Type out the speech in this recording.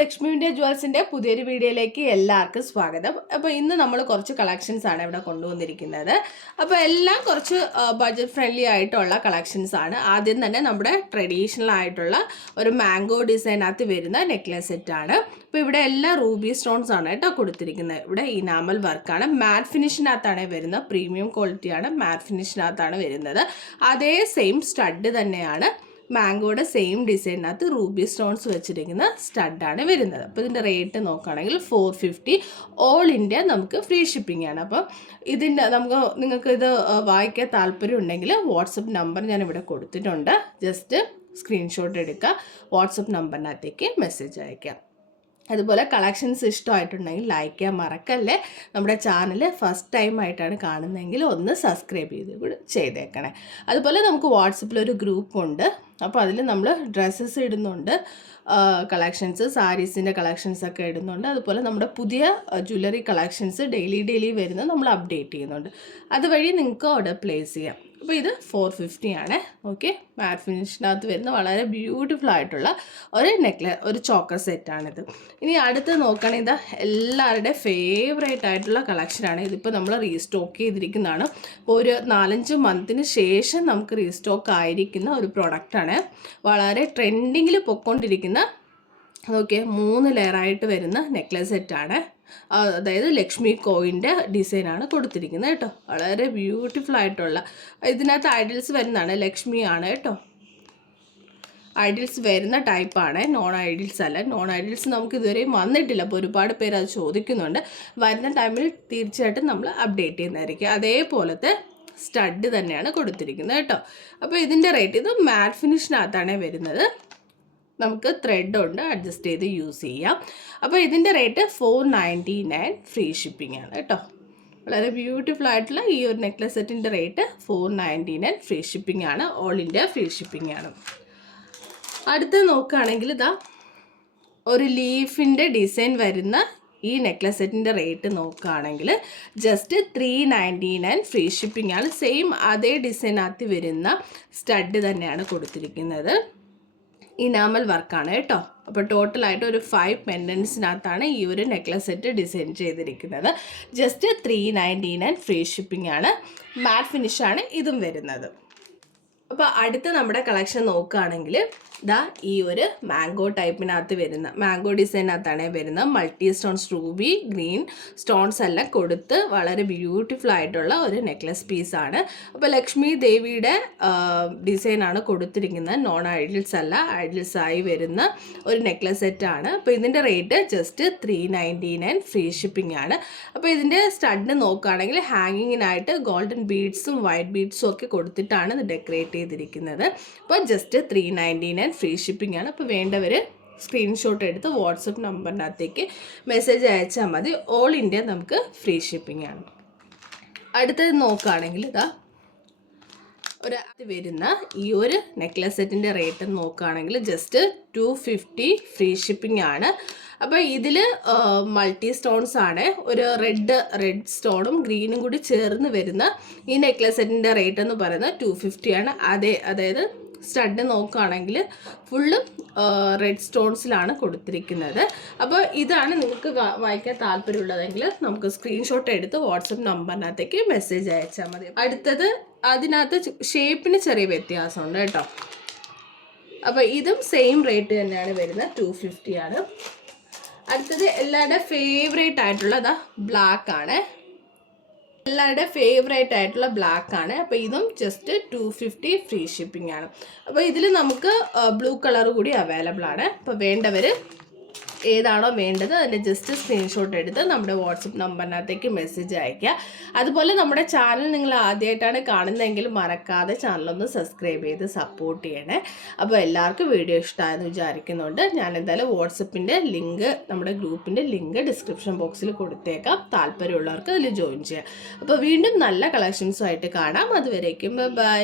Lakshmi India ജുവൽസിൻ്റെ പുതിയൊരു വീഡിയോയിലേക്ക് എല്ലാവർക്കും സ്വാഗതം. അപ്പോൾ ഇന്ന് നമ്മൾ കുറച്ച് കളക്ഷൻസ് ആണ് ഇവിടെ കൊണ്ടുവന്നിരിക്കുന്നത്. അപ്പോൾ എല്ലാം കുറച്ച് ബഡ്ജറ്റ് ഫ്രണ്ട്ലി ആയിട്ടുള്ള കളക്ഷൻസ് ആണ്. ആദ്യം തന്നെ നമ്മുടെ ട്രഡീഷണൽ ആയിട്ടുള്ള ഒരു മാംഗോ ഡിസൈനകത്ത് വരുന്ന നെക്ലസ് സെറ്റാണ്. അപ്പോൾ ഇവിടെ എല്ലാം റൂബി സ്റ്റോൺസ് ആണ് കേട്ടോ കൊടുത്തിരിക്കുന്നത്. ഇവിടെ ഇനാമൽ വർക്കാണ്, മാറ്റ് ഫിനിഷിനകത്താണ് വരുന്നത്. പ്രീമിയം ക്വാളിറ്റിയാണ്, മാറ്റ് ഫിനിഷിനകത്താണ് വരുന്നത്. അതേ സെയിം സ്റ്റഡ് തന്നെയാണ്. മാംഗോയുടെ സെയിം ഡിസൈനകത്ത് റൂബി സ്റ്റോൺസ് വെച്ചിരിക്കുന്ന സ്റ്റഡാണ് വരുന്നത്. അപ്പോൾ ഇതിൻ്റെ റേറ്റ് നോക്കുകയാണെങ്കിൽ 450 ഓൾ ഇന്ത്യ നമുക്ക് ഫ്രീ ഷിപ്പിംഗ് ആണ്. അപ്പോൾ ഇതിൻ്റെ നിങ്ങൾക്ക് ഇത് വായിക്കാൻ താല്പര്യം ഉണ്ടെങ്കിൽ വാട്സപ്പ് നമ്പർ ഞാനിവിടെ കൊടുത്തിട്ടുണ്ട്. ജസ്റ്റ് സ്ക്രീൻഷോട്ട് എടുക്കുക, വാട്സപ്പ് നമ്പറിനകത്തേക്ക് മെസ്സേജ് അയയ്ക്കാം. അതുപോലെ കളക്ഷൻസ് ഇഷ്ടമായിട്ടുണ്ടെങ്കിൽ ലൈക്ക് ചെയ്യാൻ മറക്കല്ലേ. നമ്മുടെ ചാനൽ ഫസ്റ്റ് ടൈം ആയിട്ടാണ് കാണുന്നതെങ്കിൽ ഒന്ന് സബ്സ്ക്രൈബ് ചെയ്തേക്കണേ. അതുപോലെ നമുക്ക് വാട്സപ്പിലൊരു ഗ്രൂപ്പുണ്ട്. അപ്പോൾ അതിൽ നമ്മൾ ഡ്രസ്സസ് ഇടുന്നുണ്ട്, കളക്ഷൻസ്, സാരീസിൻ്റെ കളക്ഷൻസൊക്കെ ഇടുന്നുണ്ട്. അതുപോലെ നമ്മുടെ പുതിയ ജ്വല്ലറി കളക്ഷൻസ് ഡെയിലി വരുന്നത് നമ്മൾ അപ്ഡേറ്റ് ചെയ്യുന്നുണ്ട്. അതുവഴി നിങ്ങൾക്ക് ഓർഡർ പ്ലേസ് ചെയ്യാം. അപ്പോൾ ഇത് 450 ആണ്. ഓക്കെ, മാറ്റ് ഫിനിഷിനകത്ത് വരുന്ന വളരെ ബ്യൂട്ടിഫുൾ ആയിട്ടുള്ള ഒരു ചോക്കർ സെറ്റാണിത്. ഇനി അടുത്ത് നോക്കുകയാണെങ്കിൽ ഇതാ എല്ലാവരുടെയും ഫേവറേറ്റ് ആയിട്ടുള്ള കളക്ഷനാണ്. ഇതിപ്പോൾ നമ്മൾ റീസ്റ്റോക്ക് ചെയ്തിരിക്കുന്നതാണ്. ഇപ്പോൾ ഒരു 4-5 മന്തിന് ശേഷം നമുക്ക് റീസ്റ്റോക്ക് ആയിരിക്കുന്ന ഒരു പ്രൊഡക്റ്റാണ്. വളരെ ട്രെൻഡിങ്ങിൽ പൊയ്ക്കൊണ്ടിരിക്കുന്ന 3 ലെയറായിട്ട് വരുന്ന നെക്ലസ് സെറ്റാണ്. അതായത് ലക്ഷ്മി കോയിൻ്റെ ഡിസൈനാണ് കൊടുത്തിരിക്കുന്നത് കേട്ടോ. വളരെ ബ്യൂട്ടിഫുൾ ആയിട്ടുള്ള, ഇതിനകത്ത് ഐഡിൽസ് വരുന്നതാണ്, ലക്ഷ്മിയാണ് കേട്ടോ. ഐഡിൽസ് വരുന്ന ടൈപ്പാണ്, നോൺ ഐഡിൽസ് അല്ല. നോൺ ഐഡിൽസ് നമുക്ക് ഇതുവരെയും വന്നിട്ടില്ല. അപ്പോൾ ഒരുപാട് പേര് അത് ചോദിക്കുന്നുണ്ട്. വരുന്ന ടൈമിൽ തീർച്ചയായിട്ടും നമ്മൾ അപ്ഡേറ്റ് ചെയ്യുന്നതായിരിക്കും. അതേപോലത്തെ സ്റ്റഡ് തന്നെയാണ് കൊടുത്തിരിക്കുന്നത് കേട്ടോ. അപ്പോൾ ഇതിൻ്റെ റേറ്റ്, ഇത് മാറ്റ് ഫിനിഷിനകത്താണ് വരുന്നത്. നമുക്ക് ത്രെഡ് ഉണ്ട്, അഡ്ജസ്റ്റ് ചെയ്ത് യൂസ് ചെയ്യാം. അപ്പോൾ ഇതിൻ്റെ റേറ്റ് 499 ഫ്രീ ഷിപ്പിംഗ് ആണ് കേട്ടോ. വളരെ ബ്യൂട്ടിഫുൾ ആയിട്ടുള്ള ഈ ഒരു നെക്ലസ് സെറ്റിൻ്റെ റേറ്റ് 499 ഫ്രീ ഷിപ്പിംഗ് ആണ്. ഓൾ ഇന്ത്യ ഫ്രീ ഷിപ്പിംഗ് ആണ്. അടുത്ത് നോക്കുകയാണെങ്കിൽ ഇതാ ഒരു ലീഫിൻ്റെ ഡിസൈൻ വരുന്ന ഈ നെക്ലസ് സെറ്റിൻ്റെ റേറ്റ് നോക്കുകയാണെങ്കിൽ ജസ്റ്റ് 399 ഫ്രീ ഷിപ്പിംഗ് ആണ്. സെയിം അതേ ഡിസൈനകത്ത് വരുന്ന സ്റ്റഡ് തന്നെയാണ് കൊടുത്തിരിക്കുന്നത്. ഇനാമൽ വർക്കാണ് കേട്ടോ. അപ്പോൾ ടോട്ടലായിട്ട് ഒരു 5 പെൻഡൻസിനകത്താണ് ഈ ഒരു നെക്ലസ് സെറ്റ് ഡിസൈൻ ചെയ്തിരിക്കുന്നത്. ജസ്റ്റ് 399 ഫ്രീ ഷിപ്പിംഗ് ആണ്. മാറ്റ് ഫിനിഷാണ് ഇതും വരുന്നത്. അപ്പോൾ അടുത്ത നമ്മുടെ കളക്ഷൻ നോക്കുകയാണെങ്കിൽ ഇതാ ഈ ഒരു മാംഗോ ടൈപ്പിനകത്ത് വരുന്ന, മാംഗോ ഡിസൈനകത്താണ് വരുന്നത്. Multi stones, Ruby green stones എല്ലാം കൊടുത്ത് വളരെ ബ്യൂട്ടിഫുൾ ആയിട്ടുള്ള ഒരു നെക്ലസ് പീസാണ്. അപ്പോൾ ലക്ഷ്മി ദേവിയുടെ ഡിസൈനാണ് കൊടുത്തിരിക്കുന്നത്. നോൺ ഐഡിൽസ് അല്ല, ഐഡിൽസ് ആയി വരുന്ന ഒരു നെക്ലസ് സെറ്റാണ്. അപ്പോൾ ഇതിൻ്റെ റേറ്റ് ജസ്റ്റ് 399 ഫ്രീ ഷിപ്പിംഗ് ആണ്. അപ്പോൾ ഇതിൻ്റെ സ്റ്റഡ് നോക്കുകയാണെങ്കിൽ ഹാങ്ങിങ്ങിനായിട്ട് ഗോൾഡൻ ബീഡ്സും വൈറ്റ് ബീഡ്സും ഒക്കെ കൊടുത്തിട്ടാണ് ഇത് ഡെക്കറേറ്റ് ചെയ്തിരിക്കുന്നത്. അപ്പോൾ ജസ്റ്റ് 399 ഫ്രീ ഷിപ്പിംഗ് ആണ്. അപ്പോൾ വേണ്ടവർ സ്ക്രീൻഷോട്ട് എടുത്ത് വാട്സപ്പ് നമ്പറിനകത്തേക്ക് മെസ്സേജ് അയച്ചാൽ മതി. ഓൾ ഇന്ത്യ നമുക്ക് ഫ്രീ ഷിപ്പിംഗ് ആണ്. അടുത്തത് നോക്കുകയാണെങ്കിൽ ഇതാ വരുന്ന ഈ ഒരു നെക്ലസ് സെറ്റിൻ്റെ റേറ്റ് നോക്കുകയാണെങ്കിൽ ജസ്റ്റ് 250 ഫ്രീ ഷിപ്പിംഗ് ആണ്. അപ്പോൾ ഇതിൽ മൾട്ടി സ്റ്റോൺസ് ആണ്. ഒരു റെഡ് സ്റ്റോണും ഗ്രീനും കൂടി ചേർന്ന് വരുന്ന ഈ നെക്ലസ് സെറ്റിൻ്റെ റേറ്റ് എന്ന് പറയുന്നത് 250 ആണ്. അതായത് സ്റ്റഡ് നോക്കുകയാണെങ്കിൽ ഫുള്ള് റെഡ് സ്റ്റോൺസിലാണ് കൊടുത്തിരിക്കുന്നത്. അപ്പോൾ ഇതാണ് നിങ്ങൾക്ക് വായിക്കാൻ താല്പര്യമുള്ളതെങ്കിൽ നമുക്ക് സ്ക്രീൻഷോട്ട് എടുത്ത് വാട്സപ്പ് നമ്പറിനകത്തേക്ക് മെസ്സേജ് അയച്ചാൽ മതി. അടുത്തത് അതിനകത്ത് ഷേപ്പിന് ചെറിയ വ്യത്യാസമുണ്ട് കേട്ടോ. അപ്പോൾ ഇതും സെയിം റേറ്റ് തന്നെയാണ് വരുന്നത്, 250 ആണ്. അടുത്തത് എല്ലാവരുടെ ഫേവറേറ്റ് ആയിട്ടുള്ള ബ്ലാക്ക് ആണ്. എല്ലാവരുടെ ഫേവറേറ്റ് ആയിട്ടുള്ള ബ്ലാക്ക് ആണ്. അപ്പോൾ ഇതും ജസ്റ്റ് 250 ഫ്രീ ഷിപ്പിംഗ് ആണ്. അപ്പോൾ ഇതിൽ നമുക്ക് ബ്ലൂ കളർ കൂടി അവൈലബിൾ ആണ്. അപ്പോൾ വേണ്ടവർ ഏതാണോ വേണ്ടത് അതിൻ്റെ ജസ്റ്റ് സ്ക്രീൻഷോട്ട് എടുത്ത് നമ്മുടെ വാട്സപ്പ് നമ്പറിനകത്തേക്ക് മെസ്സേജ് അയയ്ക്കുക. അതുപോലെ നമ്മുടെ ചാനൽ നിങ്ങൾ ആദ്യമായിട്ടാണ് കാണുന്നതെങ്കിൽ മറക്കാതെ ചാനലൊന്ന് സബ്സ്ക്രൈബ് ചെയ്ത് സപ്പോർട്ട് ചെയ്യണേ. അപ്പോൾ എല്ലാവർക്കും വീഡിയോ ഇഷ്ടമായെന്ന് വിചാരിക്കുന്നുണ്ട്. ഞാൻ എന്തായാലും വാട്സപ്പിൻ്റെ ലിങ്ക്, നമ്മുടെ ഗ്രൂപ്പിൻ്റെ ലിങ്ക് ഡിസ്ക്രിപ്ഷൻ ബോക്സിൽ കൊടുത്തേക്കാം. താല്പര്യമുള്ളവർക്ക് അതിൽ ജോയിൻ ചെയ്യാം. അപ്പോൾ വീണ്ടും നല്ല കളക്ഷൻസുമായിട്ട് കാണാം. അതുവരേക്കും ബൈ.